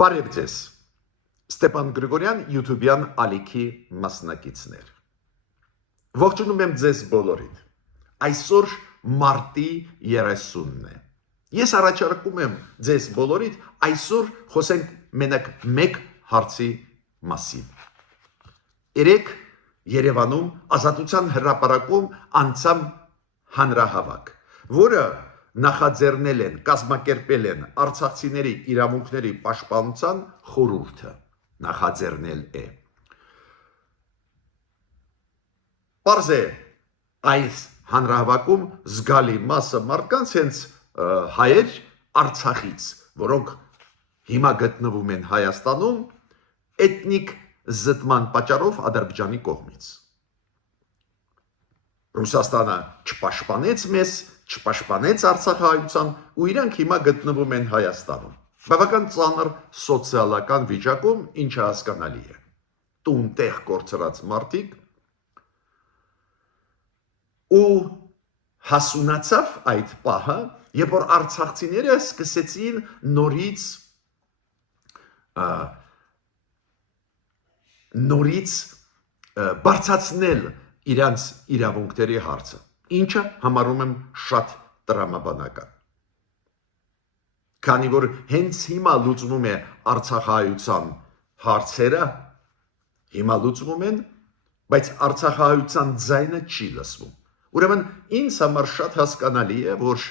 Բարև ձեզ, Ստեփան Գրիգորյան YouTube-յան ալիքի մասնակիցներ։ Ողջունում եմ ձեզ բոլորիդ։ Այսօր մարտի 30-ն է։ Ես առաջարկում եմ ձեզ բոլորիդ այսօր խոսենք մենակ մեկ հարցի մասին։ Երեկ Երևանում Ազատության հրապարակում անցավ հանրահավաք, որը նախաձեռնել են, կազմակերպել են արցախցիների իրավունքների պաշտպանության խորհուրդը նախաձեռնել է։ Պարզ է, այս հանրահավաքում զգալի մասը մարդկանց հենց հայեր Արցախից, որոնք հիմա գտնվում են Հայաստանում, էթնիկ զտման պատճառով Ադրբեջանի կողմից։ Ռուսաստանը չպաշտպանեց մեզ, չպաշտպանեց Արցախահայության ու իրանք հիմա գտնվում են Հայաստանում։ Բավական ծանր սոցիալական վիճակում, ինչը հասկանալի է։ Տուն տեղ կորցրած մարդիկ ու հասունացավ այդ պահը, երբ որ արցախցիները սկսեցին նորից բարձրացնել իրանց իրավունքների հարցը, ինչը համարում եմ շատ տրամաբանական։ Քանի որ հենց հիմա լուծվում է Արցախահայության հարցերը, հիմա լուծվում են, բայց Արցախահայության ձայնը չի լսվում։ Ուրեմն ինձ համար շատ հասկանալի է, որ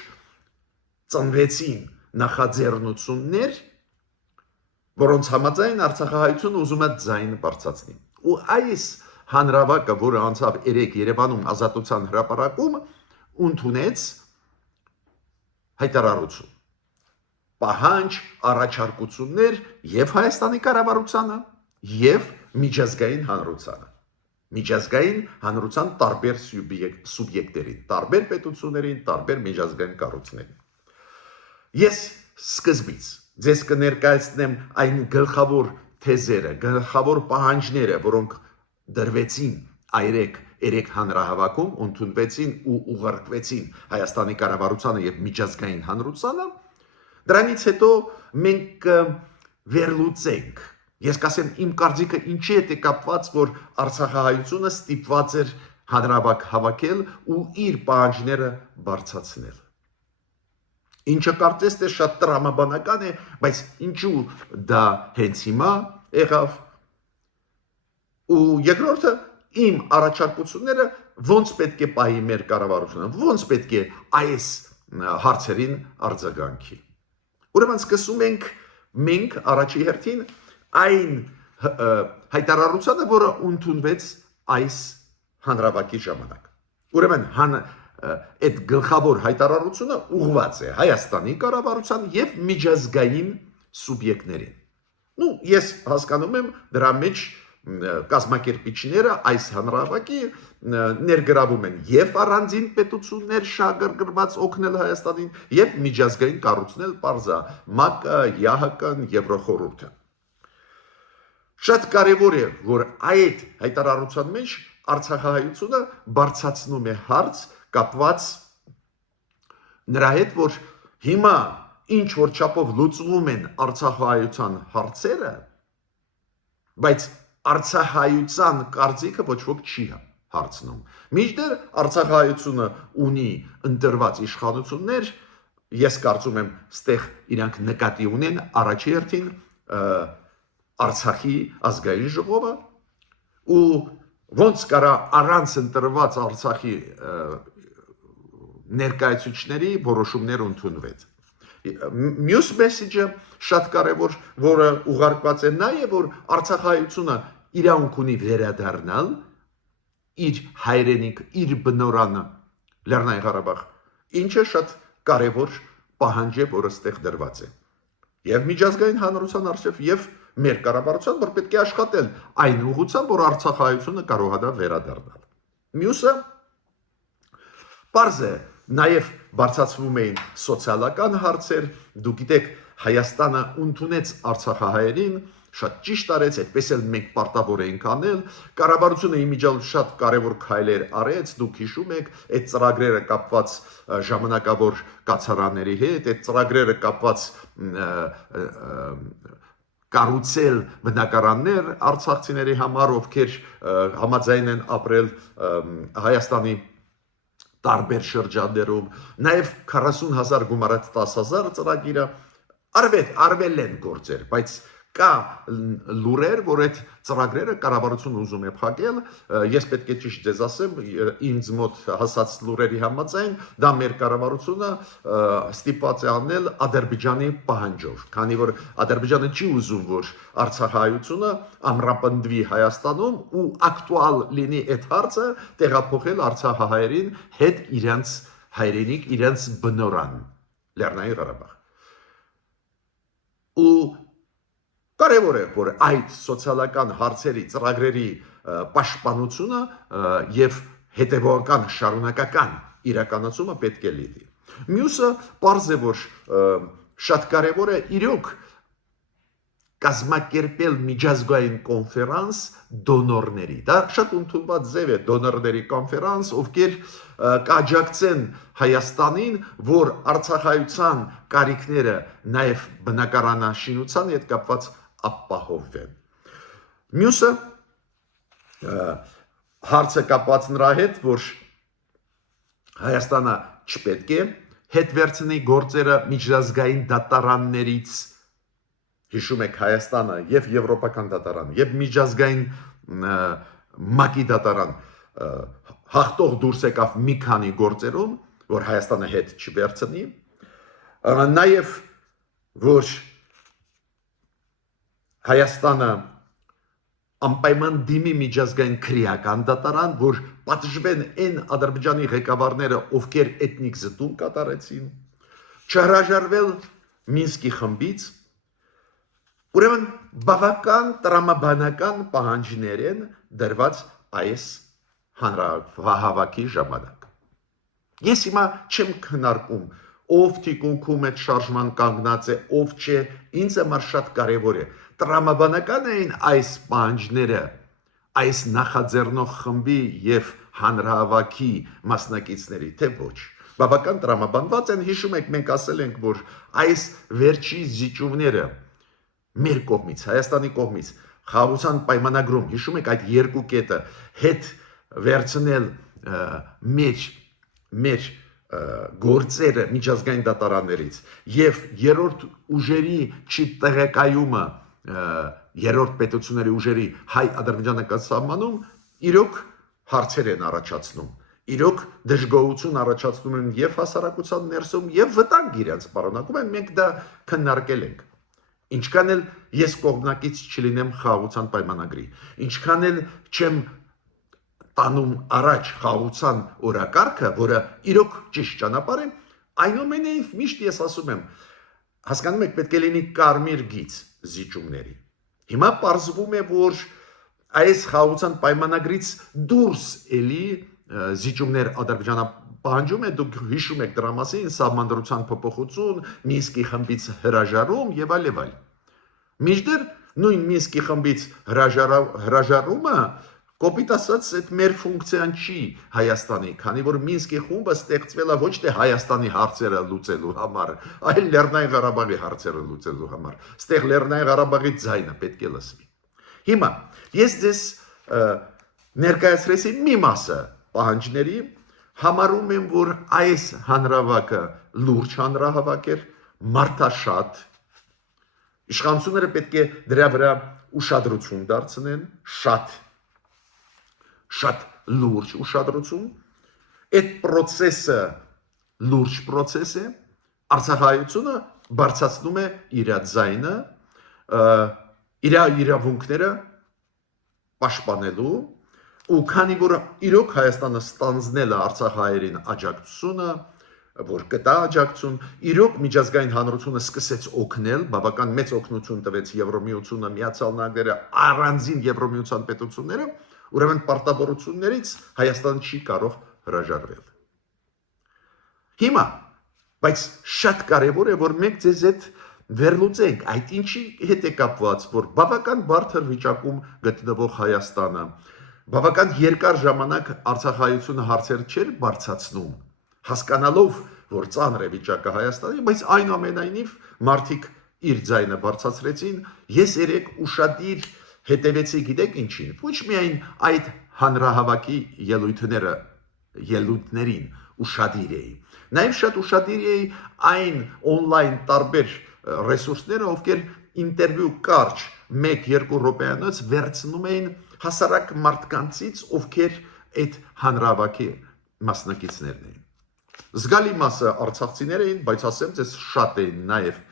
ծնվեցին նախաձեռնություններ, որոնց համաձայն Արցախահայությունը ուզում է ձայնը բարձրացնել։ Ու այս հանրահավաքը, որը անցավ երեկ Երևանում Ազատության հրապարակում, ընդունեց հայտարարություն, պահանջ, առաջարկություններ եւ Հայաստանի կառավարությանը եւ միջազգային հանրությանը։ Միջազգային հանրության տարբեր սուբյեկտերին, տարբեր պետություններին, տարբեր միջազգային կառույցներին։ Ես սկզբից ձեզ կներկայացնեմ այն գլխավոր թեզերը, գլխավոր պահանջները, որոնք դրվեցին երեք հանրահավաքում, ընդունվեցին ու ուղարկվեցին Հայաստանի կառավարությանը եւ միջազգային հանրությանը, դրանից հետո մենք վերլուծենք։ Ես կասեմ իմ կարծիքը ինչի հետ է կապված, որ Արցախահայությունը ստիպված էր հանրահավաք հավաքել ու իր պահանջները բարձրացնել։ Ինչը կարծես թե շատ տրամաբանական է, բայց ինչու դա հենց հիմա եղավ։ Ու երկրորդը իմ առաջարկությունները ոնց պետք է պահի մեր կառավարությունը, ոնց պետք է այս հարցերին արձագանքի։ Ուրեմն սկսում ենք մենք առաջի հերթին այն հայտարարությանը, որը ընդունվեց այս հանրահավաքի ժամանակ։ Ուրեմն այդ գլխավոր հայտարարությունը ուղղված է Հայաստանի կառավարության եւ միջազգային սուբյեկտներին։ Ես հասկանում եմ դրա մեջ կազմակերպիչները այս հանրահավաքի ներգրավում են եւ առանձին պետություններ շահագրգռված օգնել Հայաստանին եւ միջազգային կառույցներ, պարզա ՄԱԿ-ը, ԵԱՀԿ-ն, Եվրոխորհուրդը։ Շատ կարևոր է, որ այդ հայտարարության մեջ Արցախահայությունը բարձրացնում է հարց կապված նրա հետ, որ հիմա ինչ որ չափով լուծվում են Արցախահայության հարցերը, բայց Արցախահայության կարծիքը ոչ ոք չի հարցնում։ Մինչդեռ Արցախահայությունը ունի ընտրված իշխանություններ, ես կարծում եմ, ստեղ իրանք նկատի ունեն առաջի հերթին Արցախի ազգային ժողովը ու ոնց կարա առանց ընտրված Արցախի ներկայացուցիչների որոշումներ ընդունվեն։ Մյուս մեսեջը շատ կարևոր, որը ուղարկված է նաև, որ Արցախահայությունը իրավունք ունի վերադառնալ իր հայրենիք, իր բնորանը Լեռնային Ղարաբաղ, ինչը շատ կարևոր պահանջ է, որը ստեղ դրված է։ Եվ միջազգային հանրության արժեվ եւ մեր կառավարության, որ պետք է աշխատել այն ուղղությամբ, որ Արցախահայությունը կարողանա վերադառնալ։ Մյուսը պարզ է, նաև բարձրացվում էին սոցիալական հարցեր, դուք գիտեք, Հայաստանը ընդունեց Արցախահայերին, շատ ճիշտ արեց, այդպես էլ մենք պարտավոր էինք անել, կառավարությունը իմիջիալ շատ կարևոր քայլեր արեց, դուք հիշում եք, այդ ծրագրերը կապված ժամանակավոր կացարանների հետ, այդ ծրագրերը կապված կառուցել բնակարաններ արցախցիների համար, ովքեր համաձայն են ապրել Հայաստանի տարբեր շրջաններում, նաև 40,000 գումարած 10,000 ծրագիրը արվել են գործեր, բայց կա լուրեր, որ այդ ծրագրերը կառավարությունը ուզում է փակել, ես պետք է ճիշտ ձեզ ասեմ, ինձ մոտ հասած լուրերի համաձայն, դա մեր կառավարությունը ստիպված է անել Ադրբեջանի պահանջով, քանի որ Ադրբեջանը չի ուզում, որ Արցախայությունը ամրապնդվի Հայաստանում ու ակտուալ լինի այդ հարցը տեղափոխել արցախահայերին հետ իրենց հայրենիք, իրենց բնորան, Լեռնային Ղարաբաղ։ Ու կարևոր է, որ այդ սոցիալական հարցերի ծրագրերի պաշտպանությունը եւ հետեւողական շարունակական իրականացումը պետք է լինի։ Մյուսը պարզ է, որ շատ կարևոր է իրոք կազմակերպել միջազգային կոնֆերանս դոնորների։ Դա շատ ընդունված ձև է դոնորների կոնֆերանս, ովքեր կաջակցեն Հայաստանին, որ արցախայցան կարիքները նաև բնակարանաշինության հետ կապված ապահովվեն։ Մյուսը հարցը կապված նրա հետ, որ Հայաստանը չպետք է հետ վերցնի գործերը միջազգային դատարաններից, հիշում եք Հայաստանը եւ եվրոպական դատարան, եւ միջազգային ՄԱԿ-ի դատարան հաղթող դուրս եկավ մի քանի գործերում, որ Հայաստանը հետ չվերցնի, նաեւ որ Հայաստանը անպայման դիմի միջազգային քրեական դատարան, որ պատժվեն այն Ադրբեջանի ղեկավարները, ովքեր էթնիկ զտում կատարեցին, չհրաժարվել Մինսկի խմբից, ուրեմն բավական տրամաբանական պահանջներ են դրված այս հանրահավաքի ժամանակ։ Ես հիմա չեմ քննարկում, ով թիկունքում այդ շարժման կանգնած է, ով չէ, ինձ համար շատ կարևոր է։ Տրամաբանական էին այս պահանջները, այս նախաձեռնող խմբի եւ հանրահավաքի մասնակիցների, թե ոչ։ Բավական տրամաբանված են, հիշում եք, մենք ասել ենք, որ այս վերջի զիջումները մեր կողմից, Հայաստանի կողմից, խաղաղության պայմանագրում, հիշում եք այդ երկու կետը, հետ վերցնել մեր գործերը միջազգային դատարաններից եւ երրորդ ուժերի չտեղեկայումը երրորդ պետությունների ուժերի հայ-ադրբեջանական սահմանում իրոք հարցեր են առաջացնում, իրոք դժգոհություն առաջացնում են եւ հասարակության ներսում եւ վտանգ իրենց պարունակում են, մենք դա քննարկել ենք։ Ինչքան էլ ես կողմնակից չլինեմ խաղաղության պայմանագրի, ինչքան էլ չեմ տանում առաջ խաղաղության օրակարգը, որը իրոք ճիշտ ճանապարհ է, այնուամենայնիվ միշտ ես ասում եմ, հասկանում եք, պետք է լինի կարմիր գիծ զիջումների։ Հիմա պարզվում է, որ այս խաղաղության պայմանագրից դուրս էլի զիջումներ Ադրբեջանը պահանջում է, դուք հիշում եք դրա մասին, սահմանադրության փոփոխություն, Մինսկի խմբից հրաժարում եւ այլ եւ այլ։ Մինչդեռ նույն Մինսկի խմբից հրաժարումը կոպիտ ասած այդ մեր ֆունկցիան չի Հայաստանի, քանի որ Մինսկի խումբը ստեղծվել է ոչ թե Հայաստանի հարցերը լուծելու համար, այլ Լեռնային Ղարաբաղի հարցերը լուծելու համար։ Ստեղ Լեռնային Ղարաբաղի ձայնը պետք է լսվի։ Հիմա ես ձեզ ներկայացրեցի մի մասը պահանջների, համարում եմ, որ այս հանրահավաքը լուրջ հանրահավաք էր, մարդաշատ, իշխանությունները պետք է դրա վրա ուշադրություն դարձնեն, շատ լուրջ ուշադրություն, այդ process-ը լուրջ process է, Արցախայությունը բարձրացնում է իր ձայնը, իր իրավունքները պաշտպանելու, ու քանի որ իրոք Հայաստանը ստանձնել է Արցախահայերին աջակցությունը, որ կտա աջակցություն, իրոք միջազգային հանրությունը սկսեց օգնել, բավական մեծ օգնություն տվեց Եվրոմիությունը, Միացյալ Նահանգները, առանձին Եվրոմիության պետությունները, ուրեմն պարտավորություններից Հայաստանը չի կարող հրաժարվել։ Հիմա, բայց շատ կարևոր է, որ մենք ձեզ հետ վերլուծենք, այդ ինչի հետ է կապված, որ բավական բարձր վիճակում գտնվող Հայաստանը, բավական երկար ժամանակ Արցախայությունը հարցեր չէր բարձրացնում, հասկանալով, որ ծանր է վիճակը Հայաստանի, բայց այնուամենայնիվ մարդիկ իր ձայնը բարձրացրեցին, ես երեք ուշադիր հետևեցի, գիտեք ինչին, ոչ միայն այդ հանրահավաքի ելույթներին ուշադիր էի, նաև շատ ուշադիր էի այն on-line տարբեր ռեսուրսները, ովքեր ինտերվյու կարճ 1-2 րոպեանոց վերցնում էին հասարակ մարդկանցից, ովքեր այդ հանրահավաքի մասնակիցներն էին։ Զգալի մասը արցախցիներ էին, բայց ասեմ ձեզ շատ էին նաև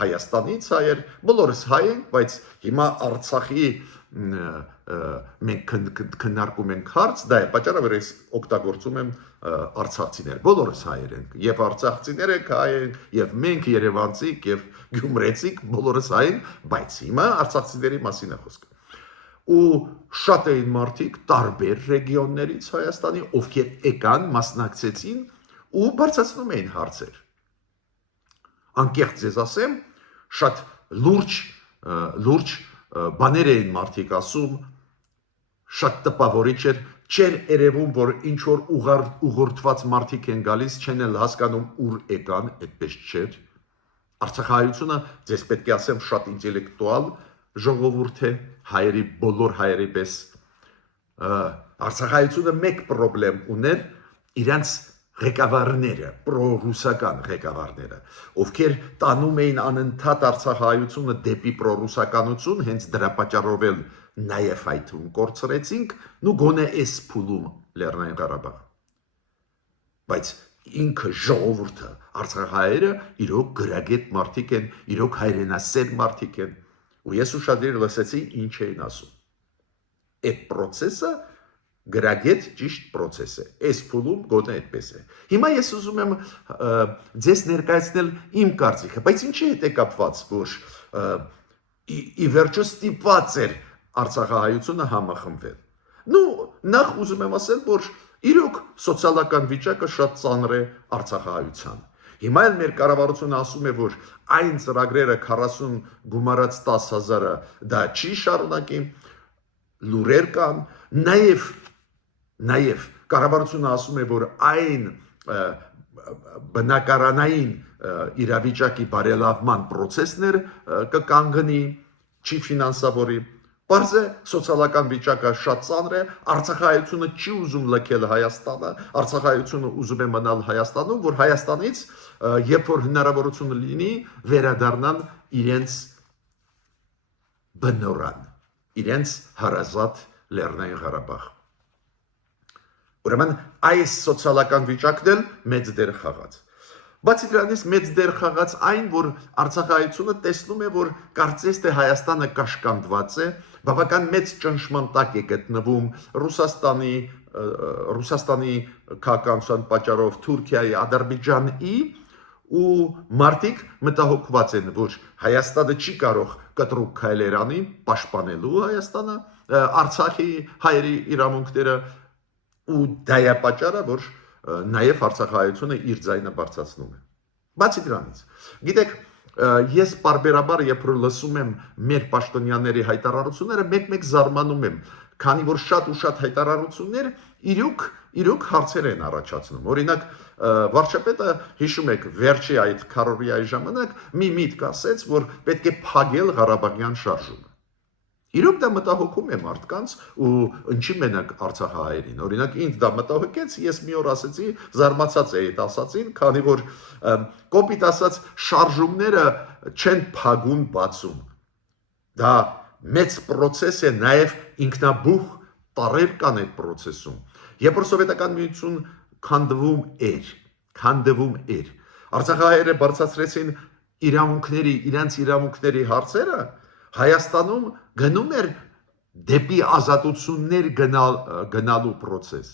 Հայաստանից հայեր, բոլորս հայ ենք, բայց հիմա Արցախի մենք քննարկում ենք հարց, դա է պատճառը, որ ես օգտագործում եմ արցախցիներ, բոլորս հայեր ենք, եւ արցախցիները հայ են, եւ մենք երևանցիք եւ գյումրեցիք, բոլորս հայ ենք, բայց հիմա արցախցիների մասին է խոսքը։ Ու շատ էին մարդիկ տարբեր ռեգիոններից Հայաստանի, ովքեր եկան, մասնակցեցին ու բարձրացնում էին հարցեր։ Անկեղծ ձեզ ասեմ, շատ լուրջ բաներ էին մարդիկ ասում, շատ տպավորիչ էր, չէր երևում, որ ինչ որ ուղղորդված մարդիկ են գալիս, չեն էլ հասկանում ուր եկան, այդպես չէր։ Արցախահայությունը, ձեզ պետք է ասեմ, շատ ինտելեկտուալ ժողովուրդ է, հայերի բոլոր հայերի պես։ Արցախահայությունը մեկ պրոբլեմ ուներ, իրանց ղեկավարները, պրոռուսական ղեկավարները, ովքեր տանում էին անընդհատ արցախահայությունը դեպի պրոռուսականություն, հենց դրա պատճառով էլ նաև այդ թվում կորցրեցինք, ու գոնե էս փուլում Լեռնային Ղարաբաղ։ Բայց ինքը ժողովուրդը, արցախահայերը իրոք գրագետ մարդիկ են, իրոք հայրենասեր մարդիկ են, ու ես ուշադիր լսեցի ինչ էին ասում։ Այդ process-ը գրագետ ճիշտ process է, այս փուլում գոնե այդպես է։ Հիմա ես ուզում եմ ձեզ ներկայացնել իմ կարծիքը, բայց ինչի հետ է կապված, որ ի վերջո ստիպված էր արցախահայությունը համախմբվել։ Նու նախ ուզում եմ ասել, որ իրոք սոցիալական վիճակը շատ ծանր է արցախահայության։ Հիմա էլ մեր կառավարությունը ասում է, որ այն ծրագրերը 40 գումարած 10,000-ը դա չի շարունակի, լուրեր կան, նաև կառավարությունը ասում է, որ այն բնակարանային իրավիճակի բարելավման process-ներ կկանգնի, չի ֆինանսավորի։ Պարզ է, սոցիալական վիճակը շատ ծանր է, արցախահայությունը չի ուզում լքել Հայաստանը, արցախահայությունը ուզում է մնալ Հայաստանում, որ Հայաստանից, երբ որ հնարավորություն լինի, վերադառնան իրենց բնորան, իրենց հարազատ Լեռնային Ղարաբաղ։ Ուրեմն այս սոցիալական վիճակն էլ մեծ դեր խաղաց։ Բացի դրանից մեծ դեր խաղաց այն, որ արցախահայությունը տեսնում է, որ կարծես թե Հայաստանը կաշկանդված է, բավական մեծ ճնշման տակ է գտնվում Ռուսաստանի քաղաքականության պատճառով, Թուրքիայի, Ադրբեջանի ու մարդիկ մտահոգված են, որ Հայաստանը չի կարող կտրուկ քայլեր անի պաշտպանելու Հայաստանը, Արցախի հայերի իրավունքները ու դա է պատճառը, որ նաև արցախահայությունը իր ձայնը բարձրացնում է։ Բացի դրանից, գիտեք, ես պարբերաբար երբ որ լսում եմ մեր պաշտոնյաների հայտարարությունները, մեկ-մեկ զարմանում եմ, քանի որ շատ ու շատ հայտարարություններ իրոք հարցեր են առաջացնում։ Օրինակ, վարչապետը հիշում եք, վերջի այդ քարոզիայի ժամանակ մի միտք ասեց, որ պետք է փակել Ղարաբաղյան շարժումը։ Իրոք դա մտահոգում է մարդկանց ու ինչի մենակ արցախահայերին։ Օրինակ ինձ դա մտահոգեց, ես մի օր ասեցի, զարմացած էի այդ ասացին, քանի որ կոպիտ ասած շարժումները չեն փակում բացում։ Դա մեծ process է, նաև ինքնաբուխ տարեր կան այդ process-ում։ Երբ որ սովետական միություն քանդվում էր, արցախահայերը բարձրացրեցին իրանց իրավունքների հարցերը, Հայաստանում գնում էր դեպի ազատություններ գնալու process։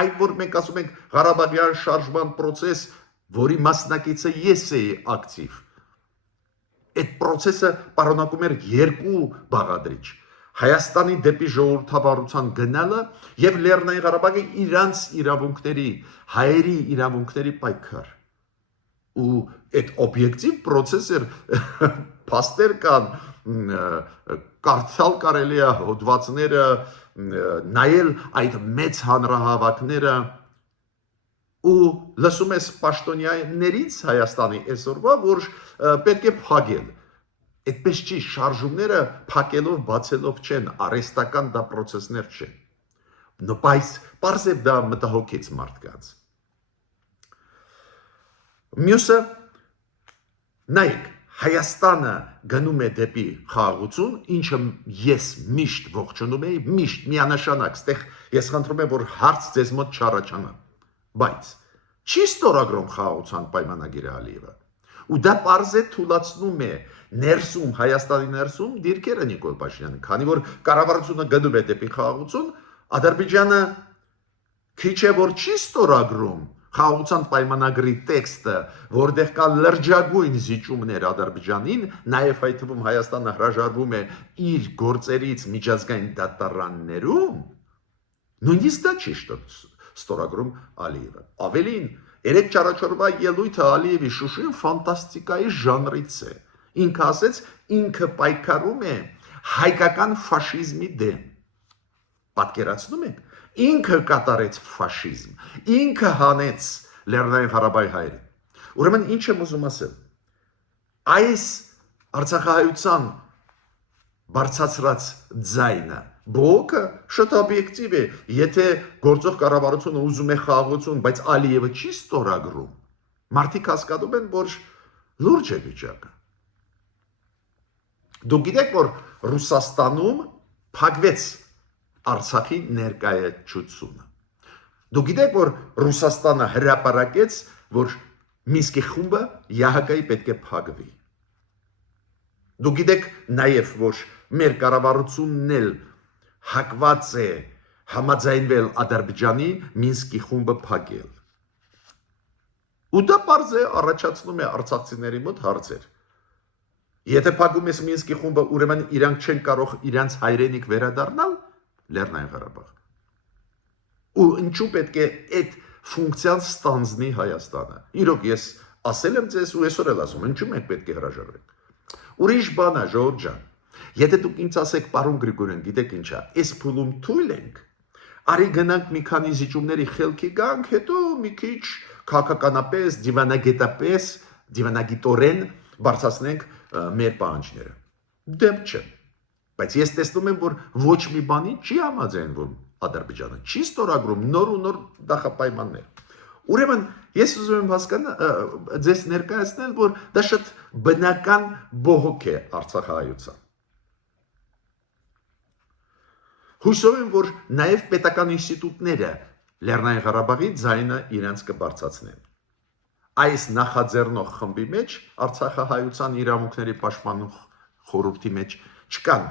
Այդ որ մենք ասում ենք Ղարաբաղյան շարժման process, որի մասնակիցը ես էի ակտիվ։ Այդ process-ը պարունակում էր երկու բաղադրիչ։ Հայաստանի դեպի ժողովրդավարության գնալը եւ Լեռնային Ղարաբաղի իրանց իրավունքների, հայերի իրավունքների պայքար։ Ու այդ օբյեկտիվ process էր, փաստեր կան, կարդալ կարելի է հոդվածները, նայել այդ մեծ հանրահավաքները, ու լսում ես պաշտոնյաներից Հայաստանի այսօրվա, որ պետք է փակել։ Այդպես չի, շարժումները փակելով, բացելով չեն, արհեստական դա process-ներ չեն։ Բայց պարզեպ դա մտահոգեց մարդկանց։ Մյուսը նայեք, Հայաստանը գնում է դեպի խաղաղություն, ինչը ես միշտ ողջունում եմ, միշտ միանշանակ, ստեղ ես խնդրում եմ, որ հարց ձեզ մոտ չառաջանա, բայց չի ստորագրում խաղաղության պայմանագիրը Ալիևը։ Ու դա պարզ է թույլատնում է ներսում, Հայաստանի ներսում դիրքերը Նիկոլ Փաշինյանը, քանի որ կառավարությունը գնում է դեպի խաղաղություն, Ադրբեջանը քիչ է որ չի ստորագրում խաղաղության պայմանագրի տեքստը, որտեղ կա լրջագույն զիջումներ Ադրբեջանին, նաև այդ թվում Հայաստանը հրաժարվում է իր գործերից միջազգային դատարաններում, նույնիսկ դա չի ստորագրում Ալիևը։ Ավելին, 3-4 ելույթը Ալիևի Շուշին ֆանտաստիկայի ժանրից է։ Ինքը ասեց, ինքը պայքարում է հայկական ֆաշիզմի դեմ։ Պատկերացնում եք, ինքը կատարեց ֆաշիզմ, ինքը հանեց Լեռնային Ղարաբաղի հայերը։ Ուրեմն ինչ եմ ուզում ասել։ Այս արցախահայության բարձրացրած ձայնը բողոքը շատ օբյեկտիվ է, եթե գործող կառավարությունը ուզում է խաղաղություն, բայց Ալիևը չի ստորագրում, մարդիկ հասկանում են, որ լուրջ է վիճակը։ Դուք գիտեք, որ Ռուսաստանում փակվեց Արցախի ներկայացությունը։ Դուք գիտեք, որ Ռուսաստանը հրապարակեց, որ Մինսկի խումբը ՀՀԿ-ի պետք է փակվի։ Դուք գիտեք նաև, որ մեր կառավարությունն էլ հակված է համաձայնվել Ադրբեջանի Մինսկի խումբը փակել։ Ու դա պարզ է առաջացնում է արցախցիների մոտ հարցեր։ Եթե փակում ես Մինսկի խումբը, ուրեմն իրանք չեն կարող իրանց հայրենիք վերադառնալ Լեռնային Ղարաբաղ։ Ու ինչու պետք է այդ ֆունկցիան ստանձնի Հայաստանը։ Իրոք ես ասել եմ ձեզ ու այսօր էլ ասում, ինչու մենք պետք է հրաժարվենք։ Ուրիշ բան է, Ժորժ ջան։ Եթե դուք ինձ ասեք, պարոն Գրիգորյան, գիտեք ինչա, այս փուլում թույլ ենք, արի գնանք մի քանի զիջումների խելքի գանք, հետո մի քիչ քաղաքականապես, դիվանագետապես, դիվանագիտորեն բարձրացնենք մեր պահանջները։ Դեմ չէ։ Բայց ես տեսնում եմ, որ ոչ մի բանի չի համաձայնվում Ադրբեջանը, չի ստորագրում նոր ու նոր նախապայմաններ։ Ուրեմն ես ուզում եմ հասկանալ, ձեզ ներկայացնել, որ դա շատ բնական բողոք է արցախահայության։ Հուսով եմ, որ նաև պետական ինստիտուտները Լեռնային Ղարաբաղի ձայնը իրենց կբարձրացնեն։ Այս նախաձեռնող խմբի մեջ արցախահայության իրավունքների պաշտպանող խորհրդի մեջ չկան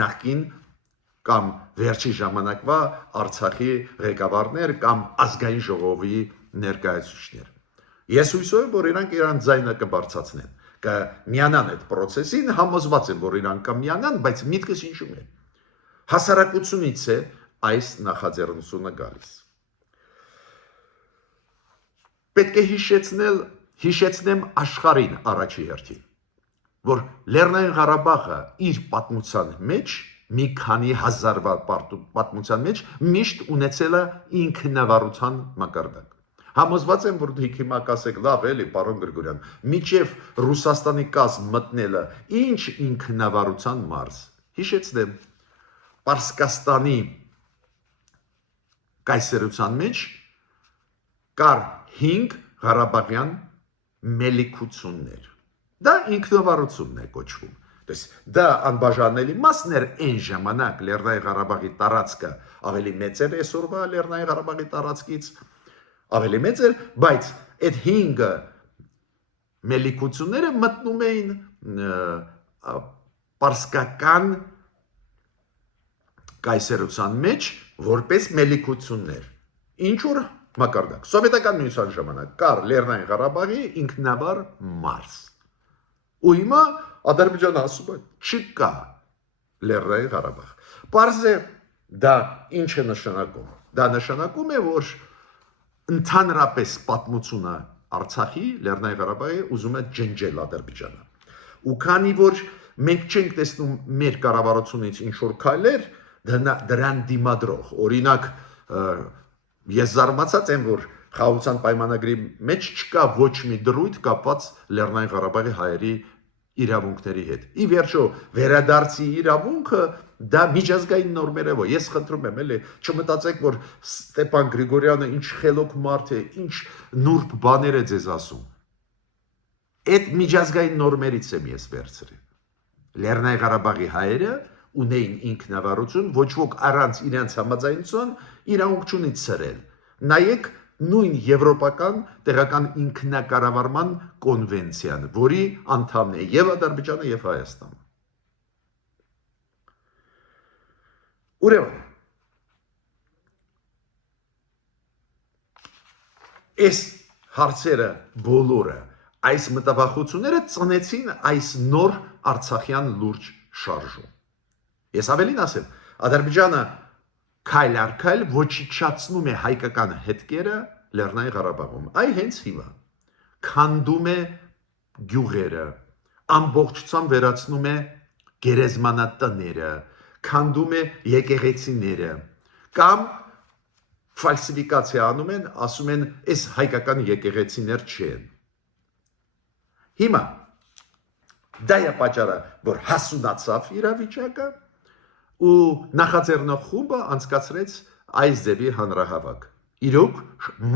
նախկին կամ վերջի ժամանակվա Արցախի ղեկավարներ կամ ազգային ժողովի ներկայացուցիչներ։ Ես հույսով եմ, որ իրանք իրենց ձայնը կբարձրացնեն, կմիանան այդ process-ին, համոզված եմ, որ իրանք կմիանան, բայց միտքս ինչու՞մ է։ Հասարակությունից է այս նախաձեռնությունը գալիս։ Պետք է հիշեցնեմ աշխարհին առաջի հերթին, որ Լեռնային Ղարաբաղը իր պատմության մեջ մի քանի հազարվա պատմության մեջ միշտ ունեցել է ինքնավարության մակարդակ։ Համոզված եմ, որ դուք հիմա կասեք, լավ էլի, պարոն Գրիգորյան, միջև Ռուսաստանի կազմ մտնելը ինչ ինքնավարության մարզ։ Հիշեցնեմ, Պարսկաստանի կայսրության մեջ կար 5 Ղարաբաղյան մելիքություններ։ Դա ինքնավարությունն է կոչվում։ Դա անբաժանելի մասն էր այն ժամանակ Լեռնային Ղարաբաղի տարածքը ավելի մեծ էր այսօրվա Լեռնային Ղարաբաղի տարածքից, ավելի մեծ էր, բայց այդ 5 մելիքությունները մտնում էին պարսկական կայսրության մեջ որպես մելիքություններ։ Ինչ որ մակարդակ։ Սովետական միության ժամանակ կար Լեռնային Ղարաբաղի ինքնավար մարզ։ Ու հիմա Ադրբեջանը ասում է, չկա Լեռնային Ղարաբաղ։ Պարզ է դա ինչ է նշանակում։ Դա նշանակում է, որ ընդհանրապես պատմությունը Արցախի, Լեռնային Ղարաբաղի ուզում է ջնջել Ադրբեջանը։ Ու քանի որ մենք չենք տեսնում մեր կառավարությունից ինչ որ քայլեր դրան դիմադրող, օրինակ ես զարմացած եմ, որ Խաղաղության պայմանագրի մեջ չկա ոչ մի դրույթ կապված Լեռնային Ղարաբաղի հայերի իրավունքների հետ։ Ի վերջո, վերադարձի իրավունքը դա միջազգային նորմեր է, ես խնդրում եմ, էլի, չմտածեք, որ Ստեփան Գրիգորյանը ինչ խելոք մարդ է, ինչ նուրբ բաներ է ձեզ ասում։ Այդ միջազգային նորմերից եմ ես վերցրել։ Լեռնային Ղարաբաղի հայերը ունեին ինքնավարություն, ոչ ոք առանց իրենց համաձայնության իրավունք չունի ցրել։ Նայեք նույն եվրոպական տեղական ինքնակառավարման կոնվենցիան, որի անդամն է եւ Ադրբեջանը եւ Հայաստանը։ Ուրեմն այս հարցերը բոլորը այս մտավախությունները ծնեցին այս նոր արցախյան լուրջ շարժում։ Ես ավելին ասեմ, Ադրբեջանը քայլ առ քայլ ոչնչացնում է հայկական հետքերը Լեռնային Ղարաբաղում։ Այ հենց հիմա քանդում է գյուղերը, ամբողջությամբ վերացնում է գերեզմանատները, քանդում է եկեղեցիները, կամ ֆալսիֆիկացիա անում են, ասում են, այս հայկական եկեղեցիներ չեն։ Հիմա դա է պատճառը, որ հասունացավ իրավիճակը ու նախաձեռնող խումբը անցկացրեց այս ձևի հանրահավաք։ Իրոք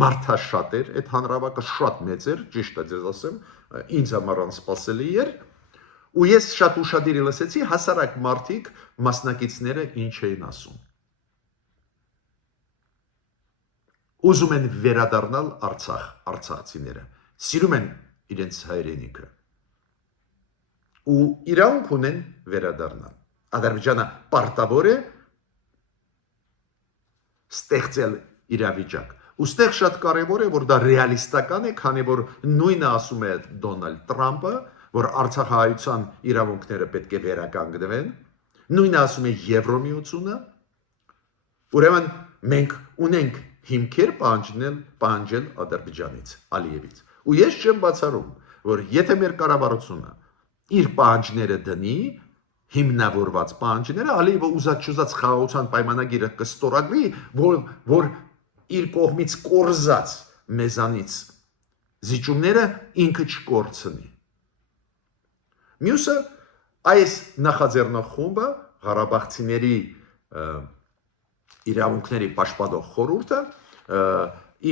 մարդաշատ էր, այդ հանրահավաքը շատ մեծ էր, ճիշտ է ձեզ ասեմ, ինձ համար անսպասելի էր, ու ես շատ ուշադիր լսեցի հասարակ մարդիկ, մասնակիցները ինչ էին ասում։ Ուզում են վերադառնալ Արցախ, արցախցիները, սիրում են իրենց հայրենիքը ու իրավունք ունեն վերադառնալ։ Ադրբեջանը պարտավոր է ստեղծել իրավիճակ։ Ոստեղ շատ կարևոր է, որ դա ռեալիստական է, քանի որ նույնը ասում է Դոնալդ Տրամպը, որ արցախահայության իրավունքները պետք է վերականգնվեն, նույնը ասում է Եվրոմիությունը, ուրեմն մենք ունենք հիմքեր պահանջել Ադրբեջանից, Ալիևից։ Ու ես չեմ բացառում, որ եթե մեր կառավարությունը իր պահանջները դնի, հիմնավորված պահանջները, Ալիևը ուզած խաղաղության պայմանագիրը կստորագրի, որ իր կողմից կորզած մեզանից զիջումները ինքը չկորցնի։ Մյուսը այս նախաձեռնող խումբը Ղարաբաղցիների իրավունքների պաշտպանող խորհուրդը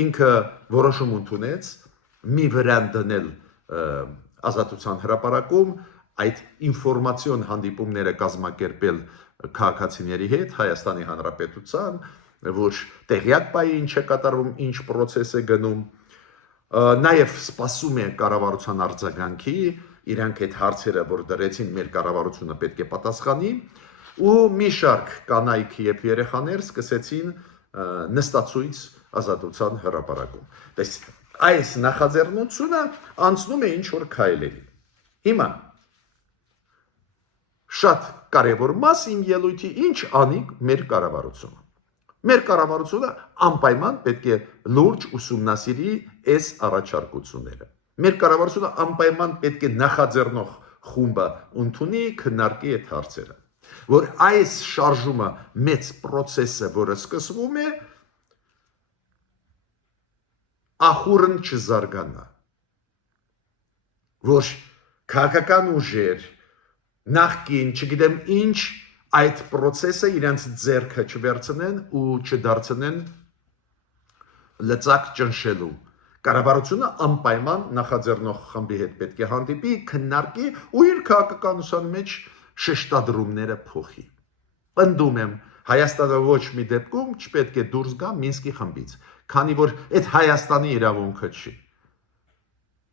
ինքը որոշում ընդունեց մի վրան դնել Ազատության հրապարակում այդ ինֆորմացիոն հանդիպումները կազմակերպել քաղաքացիների հետ Հայաստանի Հանրապետության, որ տեղյակ բայ ինչ է կատարվում, ինչ process է գնում, նաև սպասում է կառավարության արձագանքի, իրանք այդ հարցերը, որ դրեցին մեր կառավարությունը պետք է պատասխանի, ու մի շարք կանայք եւ երեխաներ սկսեցին նստածույց Ազատության հրապարակում։ Այս նախաձեռնությունը անցնում է ինչ որ քայլերի։ Հիմա շատ կարևոր մաս իմ ելույթի ինչ անի մեր կառավարությունը։ Մեր կառավարությունը անպայման պետք է լուրջ ուսումնասիրի այս առաջարկությունները։ Մեր կառավարությունը անպայման պետք է նախաձեռնող խումբը ընդունի, քննարկի այդ հարցերը, որ այս շարժումը մեծ process-ը, որը սկսվում է, ախուրն չզարգանա, որ քաղաքական ուժեր, նախկին, չգիտեմ ինչ, այդ process-ը իրենց ձեռքը չվերցնեն ու չդարձնեն լծակ ճնշելու։ Կառավարությունը անպայման նախաձեռնող խմբի հետ պետք է հանդիպի, քննարկի ու իր քաղաքականության մեջ շեշտադրումները փոխի։ Պնդում եմ, Հայաստանը ոչ մի դեպքում չպետք է դուրս գա Մինսկի խմբից, քանի որ այդ Հայաստանի իրավունքը չի։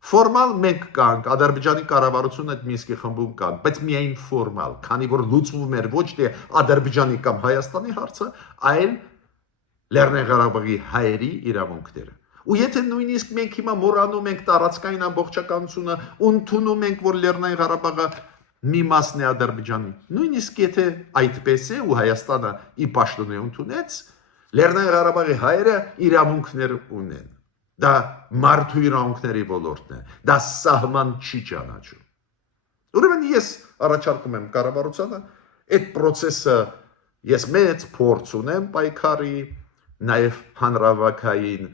Ֆորմալ մենք կանք, Ադրբեջանի կառավարությունը այդ Մինսկի խմբում կան, բայց միայն ֆորմալ, քանի որ լուծվում էր ոչ թե Ադրբեջանի կամ Հայաստանի հարցը, այլ Լեռնային Ղարաբաղի հայերի իրավունքները։ Ու եթե նույնիսկ մենք հիմա մոռանում ենք տարածքային ամբողջականությունը, ընդունում ենք, որ Լեռնային Ղարաբաղը մի մասն է Ադրբեջանի, նույնիսկ եթե այդպես է ու Հայաստանը ի պաշտոն է ընդունեց, Լեռնային Ղարաբաղի հայերը իրավունքներ ունեն։ Դա մարդու իրավունքների ոլորտն է, դա սահման չի ճանաչում։ Ուրեմն ես առաջարկում եմ կառավարությանը այդ process-ը ես մեծ փորձ ունեմ պայքարի, նաև հանրավակային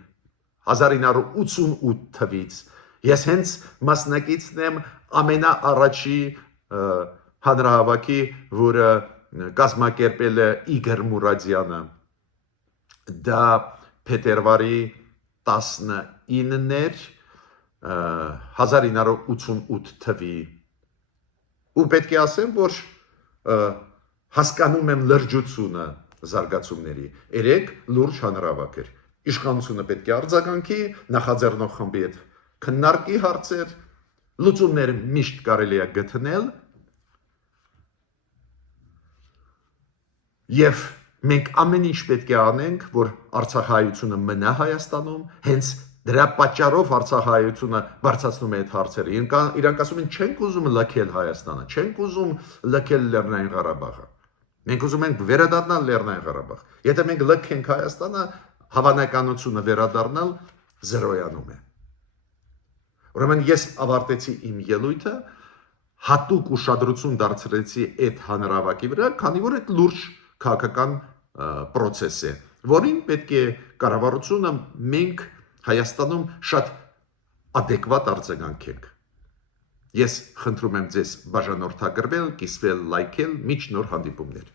1988 թվից ես հենց մասնակիցն եմ ամենաառաջի հանրահավաքի, որը կազմակերպել է Իգոր Մուրադյանը, դա փետրվարի 19-ն էր 1988 թվի, ու պետք է ասեմ, որ հասկանում եմ լրջությունը զարգացումների, երեք լուրջ հանրահավաք էր, իշխանությունը պետք է արձագանքի, նախաձեռնող խմբի հետ քննարկի հարցեր, լուծումներ միշտ կարելի է գտնել, եւ մենք ամեն ինչ պետք է անենք, որ Արցախահայությունը մնա Հայաստանում, հենց դրա պատճառով Արցախահայությունը բարձրացնում է այդ հարցերը։ Իրանք ասում են չենք ուզում լքել Հայաստանը, չենք ուզում լքել Լեռնային Ղարաբաղը։ Մենք ուզում ենք վերադառնալ Լեռնային Ղարաբաղ։ Եթե մենք լքենք Հայաստանը, հավանականությունը վերադառնալ զրոյանում է։ Ուրեմն ես ավարտեցի իմ ելույթը, հատուկ ուշադրություն դարձրեցի այդ հանրահավաքի վրա, քանի որ այդ լուրջ քաղաքական process է, որին պետք է կառավարությունը մենք Հայաստանում շատ adekvat արձագանքենք։ Ես խնդրում եմ ձեզ բաժանորդագրվել, կիսվել, լայքել, միջ նոր հանդիպումներ։